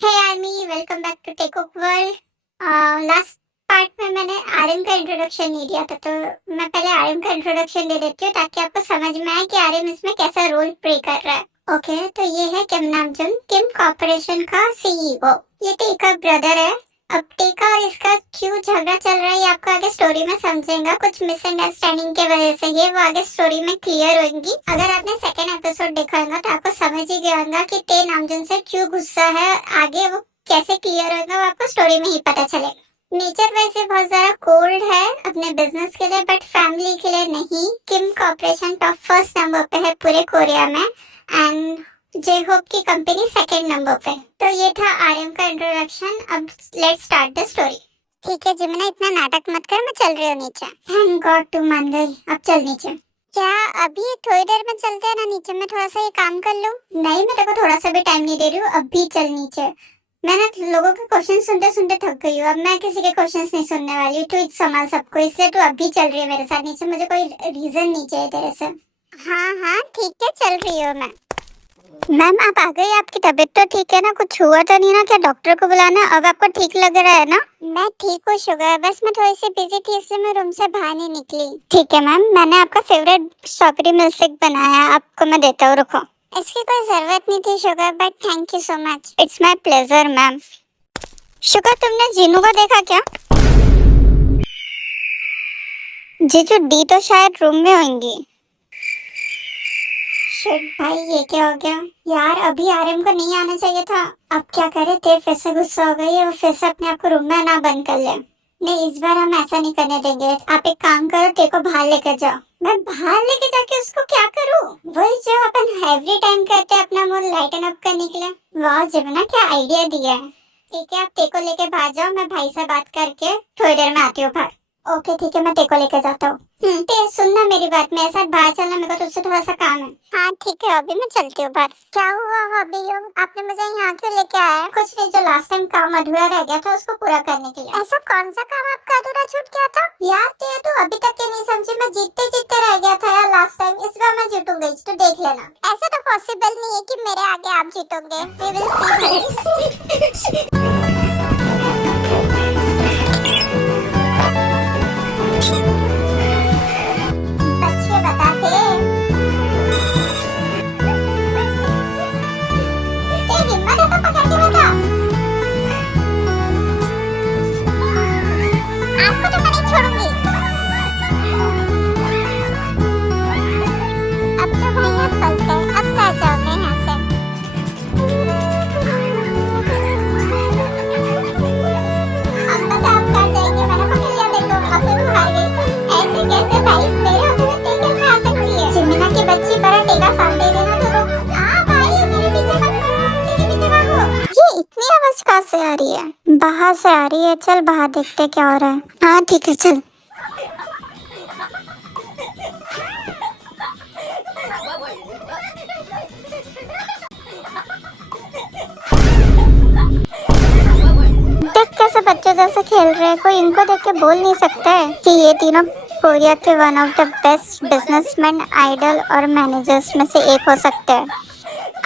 Hey army, welcome back to tech over world. Last part में मैंने RM का introduction नहीं दिया था, तो मैं पहले आरएम का इंट्रोडक्शन दे देती हूँ ताकि आपको समझ में आए कि आरएम इसमें कैसा रोल प्ले कर रहा है। ओके, तो ये है किम नामजुन, किम कॉर्पोरेशन का सीईओ। ये टेका ब्रदर है। अब टेका और इसका क्यों झगड़ा चल रहा है ये आपको आगे स्टोरी में समझेगा। कुछ मिसअंडरस्टैंडिंग की वजह से ये वो आगे स्टोरी में क्लियर होगी। अगर आपने सेकंड एपिसोड देखा होगा तो आपको समझ ही गया होगा कि टे नामजुन से क्यों गुस्सा है। आगे वो कैसे क्लियर होगा वो आपको स्टोरी में ही पता चलेगा। नेचर वैसे बहुत ज्यादा कोल्ड है अपने बिजनेस के लिए, बट फैमिली के लिए नहीं। किम कॉर्पोरेशन टॉप फर्स्ट नंबर पे है पूरे कोरिया में, एंड जे होप की कंपनी सेकंड नंबर पे। तो ये था आरएम का इंट्रोडक्शन। अब लेट्स स्टार्ट द स्टोरी। ठीक है जिमिना, इतना नाटक मत कर, मैं चल रही हूँ नीचे। थैंक गॉड तू मान गई, अब चल नीचे। क्या अभी थोड़ी देर में चलते हैं ना नीचे? मैं थोड़ा सा ये काम कर लूँ। नहीं, मैं तेरे को थोड़ा सा भी टाइम नहीं दे रही हूँ, अभी चल नीचे। मैं ना लोगों के क्वेश्चन सुनते सुनते थक गई हूँ। अब मैं किसी के क्वेश्चंस नहीं सुनने वाली हूँ। तू संभाल सबको, इसलिए तू अभी चल रही है मेरे साथ नीचे। मुझे कोई रीजन नहीं चाहिए तेरे से। हाँ हाँ ठीक है, चल रही हूँ मैं। मैम आप आ गई, आपकी तबीयत तो ठीक है ना? कुछ हुआ तो नहीं ना? क्या डॉक्टर को बुलाना? अब आपको ठीक लग रहा है ना? मैं ठीक हूँ शुगर, बस मैं थोड़ी सी बिजी थी इसलिए मैं रूम से बाहर नहीं निकली। ठीक है मैम, मैंने आपका फेवरेट स्ट्रॉबेरी मिल्कशेक बनाया है, आपको मैं देता हूँ, रुको। इसकी कोई जरूरत नहीं थी sugar, but thank you so much. It's my pleasure ma'am. Sugar तुमने जीनू को देखा क्या? जीजू डी तो शायद रूम में होंगी। शिट भाई, ये क्या हो गया यार? अभी आरएम को नहीं आना चाहिए था। अब क्या करे, तेरे फिर से गुस्सा हो गई है, वो फिर से अपने आप को रूम में ना बंद कर ले। नहीं, इस बार हम ऐसा नहीं करने देंगे। आप एक काम करो, तेरे को बाहर लेकर जाओ। मैं बाहर लेके जाके उसको क्या करूँ? वही जो अपन एवरी टाइम करते हैं, अपना मूड लाइटन अप करने के लिए। वाह जिमिना, क्या आइडिया दिया है। ठीक है, आप तेरे को लेके बाहर जाओ, मैं भाई से बात करके थोड़ी देर में आती हूँ बाहर। ओके ठीक है, मैं तेरे को लेकर जाता हूँ। ते सुनना मेरी बात, मेरे साथ बाहर चलना, मेरे को तुझसे थोड़ा सा काम है। हाँ ठीक है, अभी मैं चलती हूँ बाहर। क्या हुआ अभी? आपने मुझे यहाँ क्यों लेके आया? कुछ नहीं, जो लास्ट टाइम काम अधूरा रह गया था उसको पूरा करने के लिए। ऐसा कौन सा काम आपका अधूरा छूट गया था? यार ते तो अभी तक ये नहीं समझी, मैं जीतते जीतते रह गया था यार लास्ट टाइम। इस बार मैं जीतूंगी, तो देख लेना। ऐसा तो पॉसिबल नहीं है कि मेरे आगे आप जीतोगे। We will see। बच्चे बताते हिम्मत है तो पकड़ के बता। आपको तो मैं नहीं छोड़ूंगी। अब तो भाई आप फंस गए, अब कहाँ जाओगे यहाँ से? हम पता अब कहाँ जाएंगे, मैंने पकड़ लिया। देखो अब तो तू हार गई। ऐसे कैसे भाई, मेरे हाथ में तेल कैसे आ सकती है? जिमिना की बच्ची पर टेका साथ दे देना तो रुक। हाँ भाई, मेरे पीछे मत पड़ो, मेरे पीछे भागो। ये इतनी आवाज कहाँ से आ रही है? बाहर से आ रही है। चल बाहर देखते क्या हो रहा है। हाँ ठीक है चल। देख कैसे बच्चों जैसे खेल रहे हैं। कोई इनको देख के बोल नहीं सकता है कि ये तीनों कोरिया के one of the best businessman, idol और मैनेजर्स में से एक हो सकते हैं।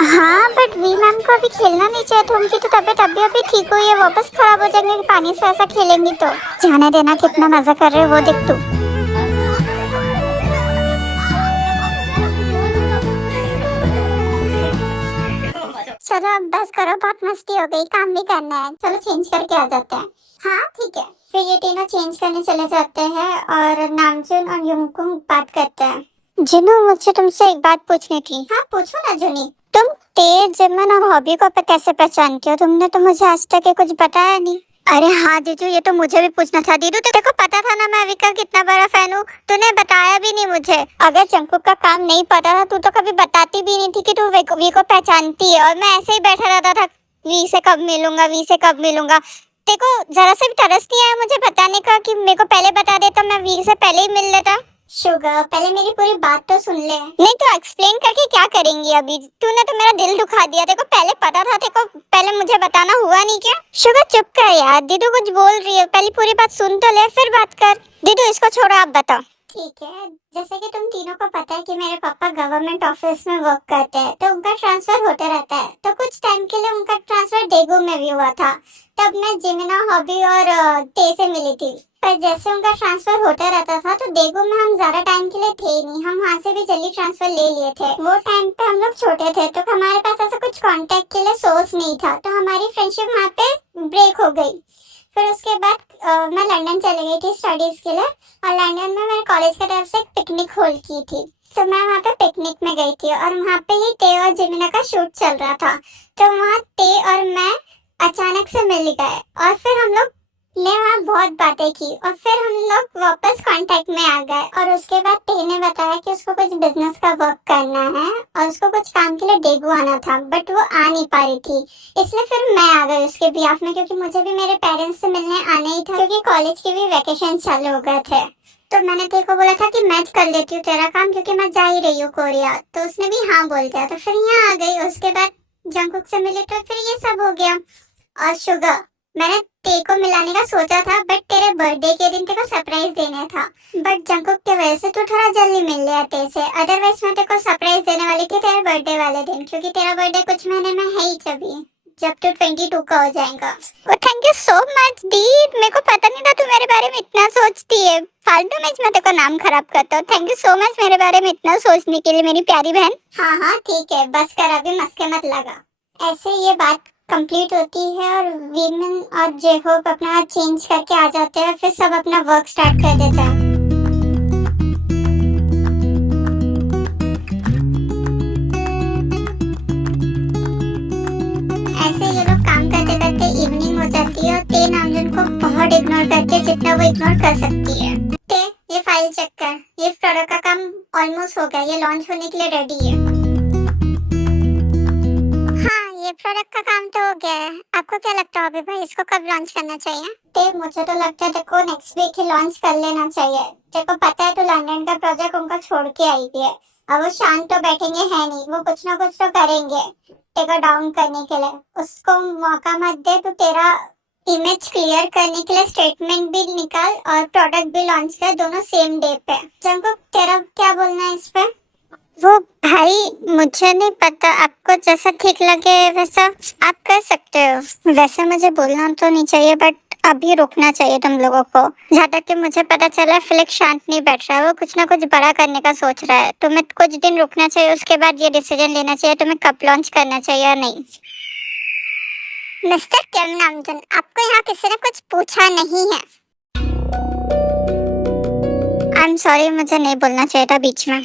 हाँ बट वी मैम को अभी खेलना नहीं चाहिए था। उनकी तो तबीयत अभी ठीक हुई है, वापस खराब हो जाएंगे पानी से ऐसा खेलेंगी तो। जाने देना, कितना मजा कर रहे हो वो देख तू। चलो अब बस करो, बहुत मस्ती हो गई, काम भी करना है। चलो चेंज करके आ जाते हैं। हाँ ठीक है, फिर ये तीनों चेंज करने चले जाते हैं और नामजुन और युंगकुंग बात करते हैं। जिनू, मुझे तुमसे एक बात पूछनी थी। हाँ पूछो ना जुनी। तुम तेज, जिमन और हॉबी को कैसे पहचानती हो? तुमने तो मुझे आज तक ये कुछ बताया नहीं। अरे हाँ जीजू, ये तो मुझे भी पूछना था। दीदू तेरे को पता था ना मैं अभी का कितना बड़ा फैन हूँ, तूने बताया भी नहीं मुझे। अगर जंगकुक का काम नहीं पता था तू तो कभी बताती भी नहीं थी कि तू वी को पहचानती है। और मैं ऐसे ही बैठा रहता था, वी से कब मिलूंगा, वी से कब मिलूंगा। तेरे को जरा से भी तरस नहीं आया मुझे बताने का कि मेरे को पहले बता देता, मैं वी से पहले ही मिल लेता। शुगर पहले मेरी पूरी बात तो सुन ले। नहीं तो एक्सप्लेन करके क्या करेंगी अभी? तूने तो मेरा दिल दुखा दिया। तेरे को पहले पता था, तेरे को पहले मुझे बताना हुआ नहीं क्या? शुगर चुप कर यार, दीदू कुछ बोल रही है, पहले पूरी बात सुन तो ले फिर बात कर। दीदू इसको छोड़ो, आप बताओ। ठीक है, जैसे कि तुम तीनों को पता है कि मेरे पापा गवर्नमेंट ऑफिस में वर्क करते हैं, तो उनका ट्रांसफर होता रहता है। तो कुछ टाइम के लिए उनका ट्रांसफर डेगू में भी हुआ था। तब मैं जिमिना, हॉबी और ते से मिली थी। पर जैसे उनका ट्रांसफर होता रहता था, तो डेगू में हम ज्यादा टाइम के लिए थे नहीं, हम वहाँ से भी जल्दी ट्रांसफर ले लिए थे। वो टाइम पे हम लोग छोटे थे, तो हमारे पास ऐसा कुछ कांटेक्ट के लिए सोर्स नहीं था, तो हमारी फ्रेंडशिप वहाँ पे ब्रेक हो गई। फिर उसके बाद मैं लंदन चली गई थी स्टडीज के लिए, और लंदन में मैंने कॉलेज की तरफ से एक पिकनिक होल्ड की थी। तो मैं वहाँ पे पिकनिक में गई थी, और वहाँ पे ही ते और जिमिना का शूट चल रहा था। तो वहाँ ते और मैं अचानक से मिल गए, और फिर हम लोग ने वहाँ बहुत बातें की, और फिर हम लोग वापस कांटेक्ट में आ गए। और उसके बाद ते ने बताया कि उसको कुछ बिजनेस का वर्क करना है, और उसको कुछ काम के लिए डेगू आना था, बट वो आ नहीं पा रही थी। इसलिए फिर मैं आ गई उसके बिहाफ में, क्योंकि मुझे भी मेरे पेरेंट्स से मिलने आना ही था, क्योंकि कॉलेज के भी वैकेशन चालू हो गए थे। तो मैंने ते को बोला था कि मैं कर लेती हूँ तेरा काम, क्योंकि मैं जा ही रही हूँ कोरिया। तो उसने भी हाँ बोल दिया, तो फिर यहाँ आ गई। उसके बाद जंगकुक से मिले, तो फिर ये सब हो गया। और शुगर, मैंने ते को मिलाने का सोचा था, बट तेरे बर्थडे के दिन तेरे को सरप्राइज देना था, बट जंगकुक की वजह से तू थोड़ा जल्दी मिल लिया ते से। अदरवाइज मैं तेरे को सरप्राइज देने वाली थी तेरे बर्थडे वाले दिन, क्योंकि तेरा बर्थडे कुछ महीने में है ही, जब तू 22 का हो जाएगा। ओ थैंक यू सो मच दी, मेरे को पता नहीं था तू मेरे बारे में इतना सोचती है। फालतू में मैं तेरे को नाम खराब करता हूँ। थैंक यू सो मच मेरे बारे में इतना सोचने के लिए, मेरी प्यारी बहन। हाँ हाँ ठीक है, बस कर, अभी मस्के मत लगा। ऐसे ये बात कंप्लीट होती है, और वीमेन और जेहोप अपना चेंज करके आ जाते हैं, फिर सब अपना वर्क स्टार्ट कर देता है। ऐसे ये लोग काम करते करते इवनिंग हो जाती है, और ते नामजन को बहुत इग्नोर करती है, जितना वो इग्नोर कर सकती है। ते, ये फाइल चेक कर, ये प्रोडक्ट का काम ऑलमोस्ट हो गया, ये लॉन्च होने के लिए रेडी है। ये प्रोडक्ट का काम तो हो गया है। आपको क्या लगता है अभी भाई, इसको कब लॉन्च करना चाहिए? ते मुझे तो लगता है देखो नेक्स्ट वीक ही लॉन्च कर लेना चाहिए। देखो पता है तो लंदन का प्रोजेक्ट उनका छोड़ के आई हुई है। अब वो शांत तो बैठेंगे है नहीं, वो कुछ ना कुछ तो करेंगे टेक डाउन करने के लिए। उसको मौका मत दे, तो तेरा इमेज क्लियर करने के लिए स्टेटमेंट भी निकाल और प्रोडक्ट भी लॉन्च कर, दोनों सेम डे पे। जंगकुक तेरा क्या बोलना है इस पे? वो भाई मुझे नहीं पता, आपको जैसा ठीक लगे वैसा आप कर सकते हो। वैसे मुझे बोलना तो नहीं चाहिए, बट अभी रुकना चाहिए तुम लोगों को। जहाँ तक कि मुझे पता चला फिलिक्स शांत नहीं बैठ रहा है, वो कुछ ना कुछ बड़ा करने का सोच रहा है। तुम्हें कुछ दिन रुकना चाहिए, उसके बाद ये डिसीजन लेना चाहिए तुम्हें कब लॉन्च करना चाहिए या नहीं। मिस्टर किम नामजन, आपको यहाँ किसी ने कुछ पूछा नहीं है। आई एम सॉरी, मुझे नहीं बोलना चाहिए था बीच में।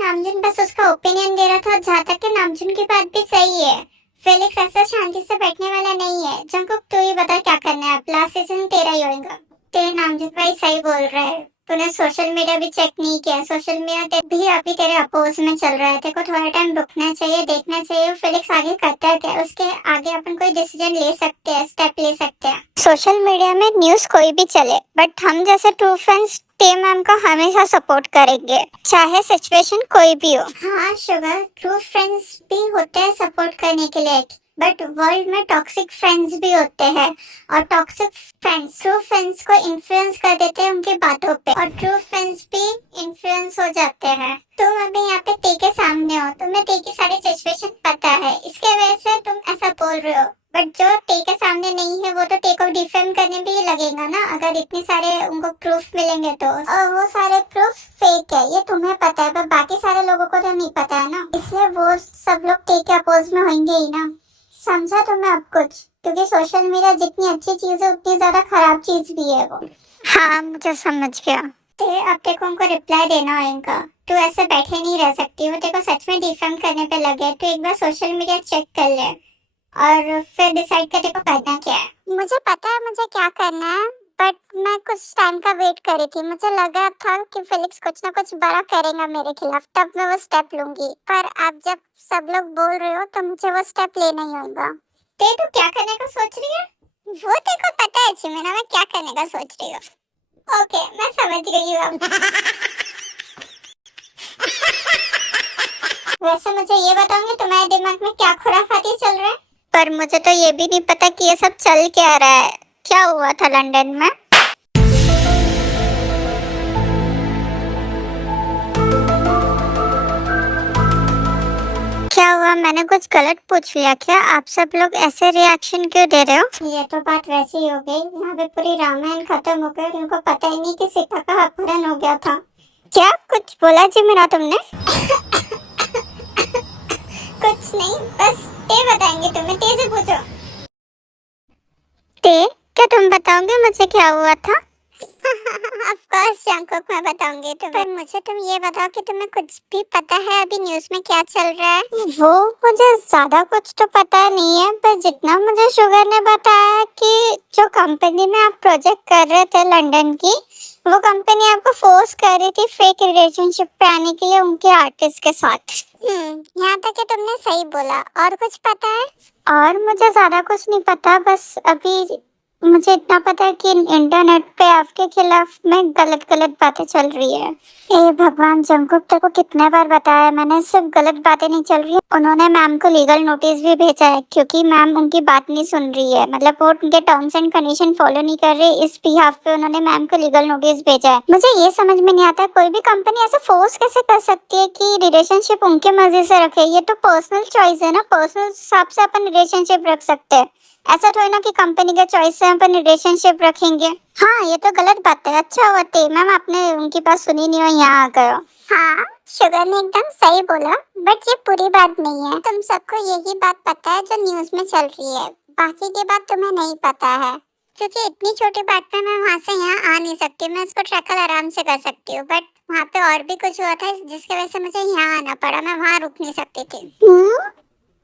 नामजुन बस उसका ओपिनियन दे रहा था। जहाँ तक कि नामजुन की बात भी सही है, फेलिक्स ऐसा शांति से बैठने वाला नहीं है। जंगकुक तू ही बता क्या करना है, लास्ट सीजन तेरा ही होगा। तेरे नामजुन भाई सही बोल रहा है, तूने सोशल मीडिया भी चेक नहीं किया। सोशल मीडिया भी अभी तेरे अपोज में चल रहा है, तेरे को थोड़ा टाइम रुकना चाहिए, देखना चाहिए फेलिक्स आगे करता है क्या, उसके आगे अपन कोई डिसीजन ले सकते हैं, स्टेप ले सकते हैं। सोशल मीडिया में न्यूज कोई भी चले, बट हम जैसे ट्रू फ्रेंड्स ते मैम को हमेशा सपोर्ट करेंगे, चाहे सिचुएशन कोई भी हो। हाँ शुगर, ट्रू फ्रेंड्स भी होते हैं सपोर्ट करने के लिए, बट वर्ल्ड में टॉक्सिक फ्रेंड्स भी होते हैं, और टॉक्सिक फ्रेंड्स ट्रू फ्रेंड्स को इन्फ्लुएंस कर देते हैं उनकी बातों पे, और ट्रू फ्रेंड्स भी इन्फ्लुएंस हो जाते हैं। तुम अभी यहाँ पे ते के सामने हो, तुम्हें ते की सारी सिचुएशन पता है, इसके वजह से तुम ऐसा बोल रहे हो। बट जो ते के सामने नहीं है, वो तो ते को डिफेम करने भी लगेगा ना, अगर इतने सारे उनको प्रूफ मिलेंगे तो। और वो सारे प्रूफ फेक है, ये तुम्हें पता है, पर बाकी सारे लोगों को तो नहीं पता है ना, इसलिए वो सब लोग ते के अपोज में होंगे ही ना। समझा तुम्हें अब कुछ, क्योंकि सोशल मीडिया जितनी अच्छी चीज है उतनी ज्यादा खराब चीज भी है वो। हाँ मुझे समझ गया। ते अब देखो उनको रिप्लाई देना होगा, तू ऐसे बैठे नहीं रह सकती, वो देखो सच में डिफेम करने पे लगे। तो एक बार सोशल मीडिया चेक कर ले, और फिर डिसाइड कर देखो करना क्या है। मुझे पता है मुझे क्या करना है, बट मैं कुछ टाइम का वेट कर रही थी। मुझे लगा था कि फेलिक्स कुछ ना कुछ बड़ा करेगा मेरे खिलाफ, तब मैं वो स्टेप लूंगी। पर अब जब सब लोग बोल रहे हो तो मुझे वो स्टेप लेना ही होगा। ते तू क्या करने का सोच रही है? वो तेरे को पता है जिमिना, मैं क्या करने का सोच रही हूँ। ओके मैं समझ गई हूँ अब। वैसे मुझे ये बताओगे तुम्हारे दिमाग में क्या खुराफाती चल रहा है? पर मुझे तो ये भी नहीं पता कि ये सब चल क्या रहा है, क्या हुआ था लंदन में? क्या हुआ, मैंने कुछ गलत पूछ लिया क्या? आप सब लोग ऐसे रिएक्शन क्यों दे रहे हो? ये तो बात वैसी ही हो गई, यहाँ पे पूरी रामायण खत्म हो गई, उनको पता ही नहीं कि सीता का अपहरण हो गया था। क्या कुछ बोला जी मेरा तुमने? कुछ नहीं, बस ते बताएंगे तुम्हें, ते से पूछो। ते, क्या तुम बताओगे मुझे क्या हुआ था? ऑफ कोर्स जंकुक, मैं बताऊंगी तुम्हें, पर मुझे तुम ये बताओ कि तुम्हें कुछ भी पता है अभी न्यूज़ में क्या चल रहा है? वो मुझे ज्यादा कुछ तो पता नहीं है, पर जितना मुझे शुगर ने बताया कि जो कंपनी में आप प्रोजेक्ट कर रहे थे लंदन की, वो कंपनी आपको फोर्स कर रही थी फेक रिलेशनशिप पे आने के लिए उनके आर्टिस्ट के साथ। यहाँ तक कि तुमने सही बोला। और कुछ पता है? और मुझे ज्यादा कुछ नहीं पता, बस अभी मुझे इतना पता है कि इंटरनेट पे आपके खिलाफ में गलत गलत बातें चल रही है। ए भगवान जंकुक, तेरे को कितने बार बताया मैंने, सिर्फ गलत बातें नहीं चल रही है। उन्होंने मैम को लीगल नोटिस भी भेजा है क्योंकि मैम उनकी बात नहीं सुन रही है, मतलब वो उनके टर्म्स एंड कंडीशन फॉलो नहीं कर रही, इस बिहाफ पे उन्होंने मैम को लीगल नोटिस भेजा है। मुझे ये समझ में नहीं आता कोई भी कंपनी ऐसे फोर्स कैसे कर सकती है कि रिलेशनशिप उनके मर्जी से रखे। ये तो पर्सनल चॉइस है ना, पर्सनल हिसाब से अपन रिलेशनशिप रख सकते हैं, ऐसा थोड़ी ना कि कंपनी के चॉइस से अपन रिलेशनशिप रखेंगे। हाँ ये तो गलत बात है। अच्छा हुआ थे मैम आपने उनकी बात सुनी नहीं और यहाँ आ गए। हाँ शुगर ने एकदम सही बोला, बट ये पूरी बात नहीं है। तुम सबको यही बात पता है जो न्यूज़ में चल रही है, बाकी की बात तुम्हें नहीं पता है, क्योंकि इतनी छोटी बात पे मैं वहाँ से यहाँ आ नहीं सकती। मैं इसको ट्रैकल आराम से कर सकती हूँ, बट वहाँ पे और भी कुछ हुआ था जिसकी वजह से मुझे यहाँ आना पड़ा, मैं वहाँ रुक नहीं सकती थी।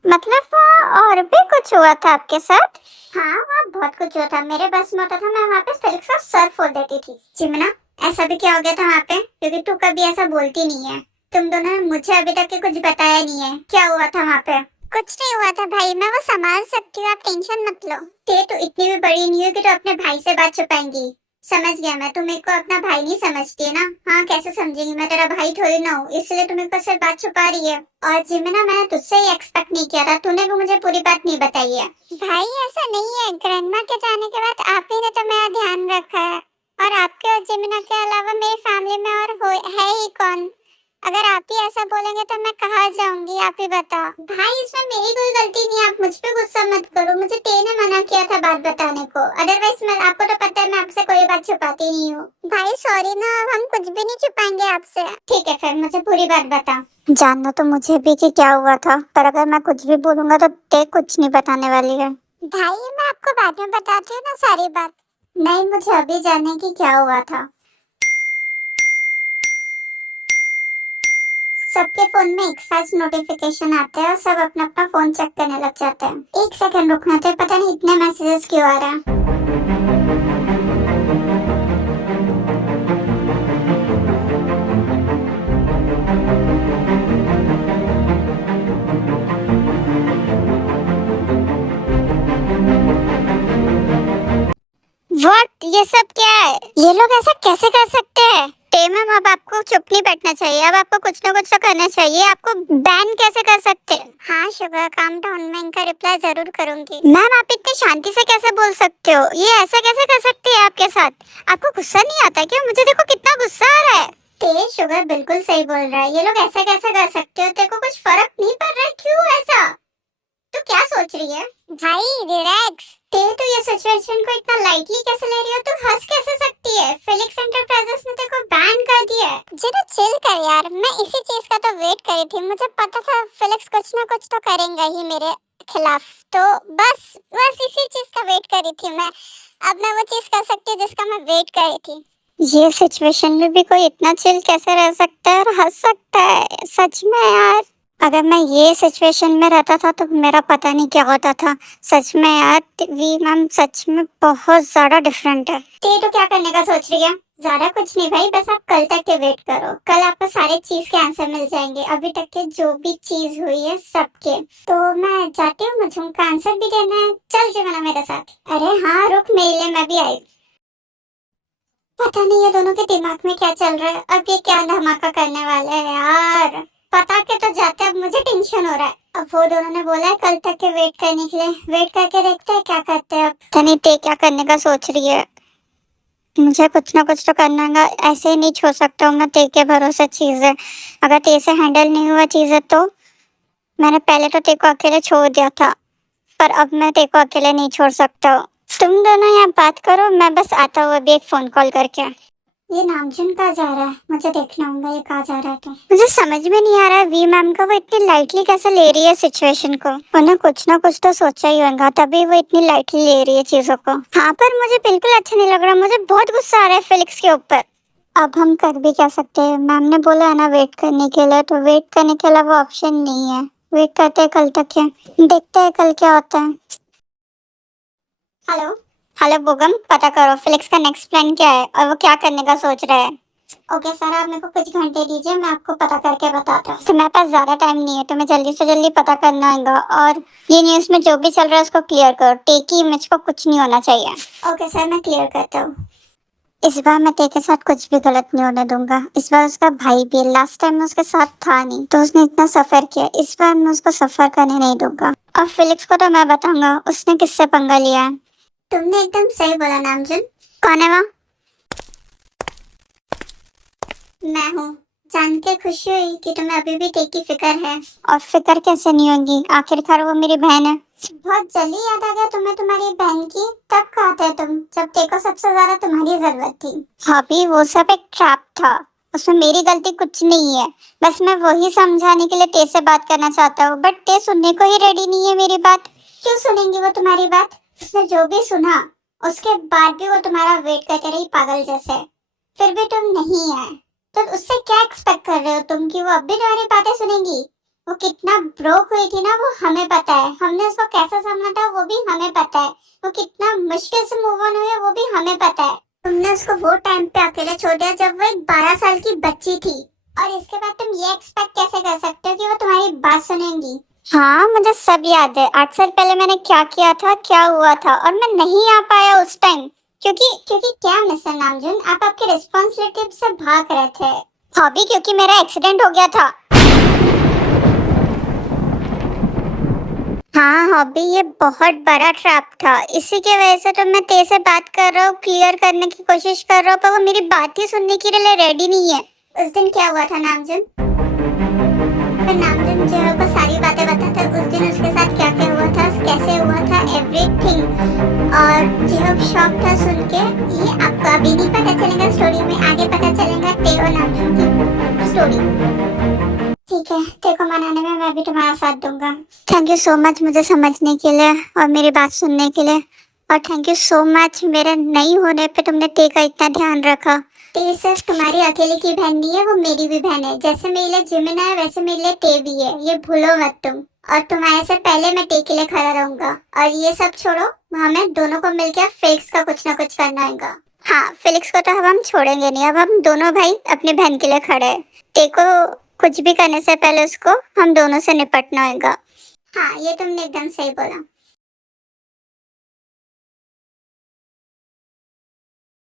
मतलब और भी कुछ हुआ था आपके साथ? हाँ वहाँ बहुत कुछ हुआ था, मेरे बस में होता था मैं वहाँ पे फेलिक्स का सर फोड़ देती थी। जिमना ऐसा भी क्या हो गया था वहाँ पे, क्योंकि तू कभी ऐसा बोलती नहीं है। तुम दोनों ने मुझे अभी तक के कुछ बताया नहीं है, क्या हुआ था वहाँ पे? कुछ नहीं हुआ था भाई, मैं वो संभाल सकती हूँ, आप टेंशन मत लो। ते तो इतनी भी बड़ी नहीं है कि तो अपने भाई से बात छुपाएंगी। समझ गया मैं, तुम मेरे को अपना भाई नहीं समझती है ना। हाँ कैसे समझेंगी, मैं तेरा भाई थोड़ी ना हूँ, इसलिए तुम मेरे को सिर्फ बात छुपा रही है। और जिमिना मैंने तुझसे ही एक्सपेक्ट नहीं किया था, तूने भी मुझे पूरी बात नहीं बताई है। भाई ऐसा नहीं है, ग्रैंडमा के जाने के बाद आप ही ने तो मेरा ध्यान रखा है, और आपके और जिमिना के अलावा मेरी फैमिली में और है ही कौन? अगर आप ही ऐसा बोलेंगे तो मैं कहाँ जाऊंगी, आप ही बताओ। भाई इसमें मेरी कोई गलती नहीं है, आप मुझ पे गुस्सा मत करो, मुझे ते ने मना किया था बात बताने को, अदरवाइज मैं आपको तो पता है मैं आपसे कोई बात छुपाती नहीं हूँ। भाई सॉरी ना, अब हम कुछ भी नहीं छुपाएंगे आपसे। ठीक है फिर मुझे पूरी बात बता। जानना तो मुझे भी कि क्या हुआ था, पर अगर मैं कुछ भी बोलूंगा तो ते कुछ नहीं बताने वाली है। भाई मैं आपको बाद में बताती हूँ ना सारी बात। नहीं मुझे अभी जानने की क्या हुआ था। सबके फोन में एक साथ नोटिफिकेशन आते हैं और सब अपना अपना फोन चेक करने लग जाते हैं। एक सेकंड रुकना, तो पता नहीं इतने मैसेजेस क्यों आ रहे हैं। व्हाट, ये सब क्या है? ये लोग ऐसा कैसे कर सकते हैं? मैम अब आपको चुप नहीं बैठना चाहिए, अब आपको कुछ ना कुछ तो करना चाहिए। आपको बैन कैसे कर सकते हैं? हाँ शुगर काम डाउन, मैं इनका रिप्लाई जरूर करूंगी। मैम आप इतनी शांति से कैसे बोल सकते हो? ये ऐसा कैसे कर सकते हैं आपके साथ? आपको गुस्सा नहीं आता क्या? मुझे देखो कितना गुस्सा आ रहा है। ते शुगर बिल्कुल सही बोल रहा है, ये लोग ऐसा कैसे कर सकते हो? तेरे को कुछ फर्क नहीं पड़ रहा है, क्यों ऐसा? तू क्या सोच रही है? भाई रिलैक्स। ते तो ये सिचुएशन को इतना लाइटली कैसे ले रही हो? तू हंस कैसे सकती है? फेलिक्स एंटरप्राइजेस ने तेरे को बैन कर दिया है। जरा चिल कर यार, मैं इसी चीज का तो वेट कर रही थी, मुझे पता था फेलिक्स कुछ ना कुछ तो करेंगे ही मेरे खिलाफ, तो बस इसी चीज का वेट कर रही थी मैं। अब मैं वो चीज कर सकती हूँ जिसका मैं वेट कर रही थी। ये सिचुएशन में भी कोई इतना चिल कैसे रह सकता है और हंस सकता है? सच में यार, अगर मैं ये सिचुएशन में रहता था तो मेरा पता नहीं क्या होता था। सच में यार वी मैम सच में बहुत ज्यादा डिफरेंट है। ते तो क्या करने का सोच रही है? ज्यादा कुछ नहीं भाई, बस आप कल तक के वेट करो, कल आपको सारे चीज के आंसर मिल जाएंगे, अभी तक के जो भी चीज हुई है सबके। तो मैं जाती हूँ, मुझे उनका आंसर भी देना है। चल जीवना मेरे साथ। अरे हाँ रुक, मेरे लिए मैं भी आई। पता नहीं ये दोनों के दिमाग में क्या चल रहा है, अब ये क्या धमाका करने वाले हैं यार। पता के तो जाते, अब मुझे टेंशन हो रहा है। अब वो दोनों ने बोला है कल तक के वेट करने के लिए। वेट करके देखते हैं क्या करते हैं। अब तनी ते क्या करने का सोच रही है। मुझे कुछ ना कुछ तो करना होगा, ऐसे ही नहीं छोड़ सकता हूँ मैं ते के भरोसे चीजें। अगर ते से हैंडल नहीं हुआ चीजें तो मैंने पहले तो ते को अकेले छोड़ दिया था, पर अब मैं ते को अकेले नहीं छोड़ सकता हूँ। तुम दोनों यहाँ बात करो, मैं बस आता हूँ अभी एक फोन कॉल करके। ये नामजुन कहाँ जा रहा है, मुझे देखना होगा ये कहाँ जा रहा है। तो मुझे समझ में नहीं आ रहा है वी मैम का वो इतनी लाइटली कैसे ले रही है सिचुएशन को। उन्हें कुछ ना कुछ तो सोचा ही होगा तभी वो इतनी लाइटली ले रही है चीजों को। हाँ, पर मुझे बिल्कुल अच्छा नहीं लग रहा, मुझे बहुत गुस्सा आ रहा है फेलिक्स के ऊपर। अब हम कर भी क्या सकते हैं, मैम ने बोला है ना वेट करने के लिए, तो वेट करने के अलावा ऑप्शन नहीं है। वेट करते हैं कल तक के, देखते हैं कल क्या होता है। हेलो हेलो बोगम, पता करो फेलिक्स का नेक्स्ट प्लान क्या है और वो क्या करने का सोच रहा है। ओके सर, आप मेरे को कुछ घंटे दीजिए, मैं आपको पता करके बताता हूँ। तो मेरे पास ज्यादा टाइम नहीं है, तो मैं जल्दी से जल्दी पता करना होगा। और ये न्यूज़ में जो भी चल रहा है उसको क्लियर करो। टेक की इमेज को कुछ नहीं होना चाहिए। ओके सर, मैं क्लियर करता हूँ। इस बार मैं टेक के साथ कुछ भी गलत नहीं होने दूंगा। इस बार उसका भाई भी लास्ट टाइम में उसके साथ था नहीं, तो उसने इतना सफर किया, इस बार मैं उसको सफर करने नहीं दूंगा। और फिलिक्स को तो मैं बताऊंगा उसने किससे पंगा लिया है। तुमने एकदम सही बोला नामजुन। कौन है वो? मैं हूँ। जान के खुशी हुई कि तुम्हें अभी भी टेक की फिक्र है। और फिक्र कैसे नहीं होगी, आखिरकार वो मेरी बहन है। बहुत जल्दी याद आ गया तुम्हें तुम्हारी बहन की। तब कहाँ थे तुम जब टेक को सबसे ज्यादा तुम्हारी जरूरत थी? भाभी वो सब एक ट्रैप था, उसमें मेरी गलती कुछ नहीं है। बस मैं वही समझाने के लिए ते से बात करना चाहता हूँ, बट ते सुनने को ही रेडी नहीं है मेरी बात। क्यों सुनेंगी वो तुम्हारी बात? उसने जो भी सुना उसके बाद भी वो तुम्हारा वेट करते रही पागल जैसे। फिर भी तुम नहीं आए, तो उससे क्या एक्सपेक्ट कर रहे हो तुम कि वो अब भी तुम्हारी बातें सुनेंगी? वो कितना ब्रोक हुई थी ना वो हमें पता है, हमने उसको कैसे संभाला था वो भी हमें पता है। वो कितना मुश्किल से मूव ऑन हुई है वो भी हमें पता है। तुमने उसको वो टाइम पे अकेले छोड़ दिया जब वो एक 12 साल की बच्ची थी, और इसके बाद तुम ये एक्सपेक्ट कैसे कर सकते हो कि वो तुम्हारी बात सुनेंगी? हाँ, मुझे सब याद है 8 साल पहले मैंने क्या किया था, क्या हुआ था, और मैं नहीं आ पाया उस टाइम क्योंकि क्या मिस्टर नामजुन, आप आपकी रिस्पॉन्सिबिलिटी से भाग रहे थे। हॉबी, क्योंकि मेरा एक्सीडेंट हो गया था। हाँ हॉबी, ये बहुत बड़ा ट्रैप था, इसी की वजह से तो मैं तेरे से बात कर रहा हूँ, क्लियर करने की कोशिश कर रहा हूँ, पर वो मेरी बात ही सुनने के लिए रेडी नहीं है। उस दिन क्या हुआ था नामजुन? नामजुन जो है वो सारी बातें बताता है, उस दिन उसके साथ क्या क्या हुआ था, कैसे हुआ था, एवरीथिंग। और जो शॉक था सुन के। ये आपको अभी नहीं पता चलेगा, स्टोरी में आगे पता चलेगा ते और नामजुन की स्टोरी। ठीक है, तेरे को मनाने में मैं भी तुम्हारा साथ दूंगा। थैंक यू सो मच मुझे समझने के लिए और मेरी बात सुनने के लिए। और थैंक यू सो मच मेरे नहीं होने पे तुमने ते का इतना ध्यान रखा। ते सिर्फ तुम्हारी अकेले की बहन नहीं है, वो मेरी भी बहन है। जैसे मेरे लिए जिमिना है वैसे मेरे लिए ते भी है, ये भूलो मत तुम। और तुम्हारे से पहले मैं ते के लिए खड़ा रहूंगा। और ये सब छोड़ो, हमें दोनों को मिलकर फेलिक्स का कुछ ना कुछ करना होगा। हाँ, फेलिक्स को तो अब हम छोड़ेंगे नहीं, अब हम दोनों भाई अपनी बहन के लिए खड़े हैं। ते को कुछ भी करने से पहले उसको हम दोनों से निपटना होगा। हाँ, ये तुमने एकदम सही बोला।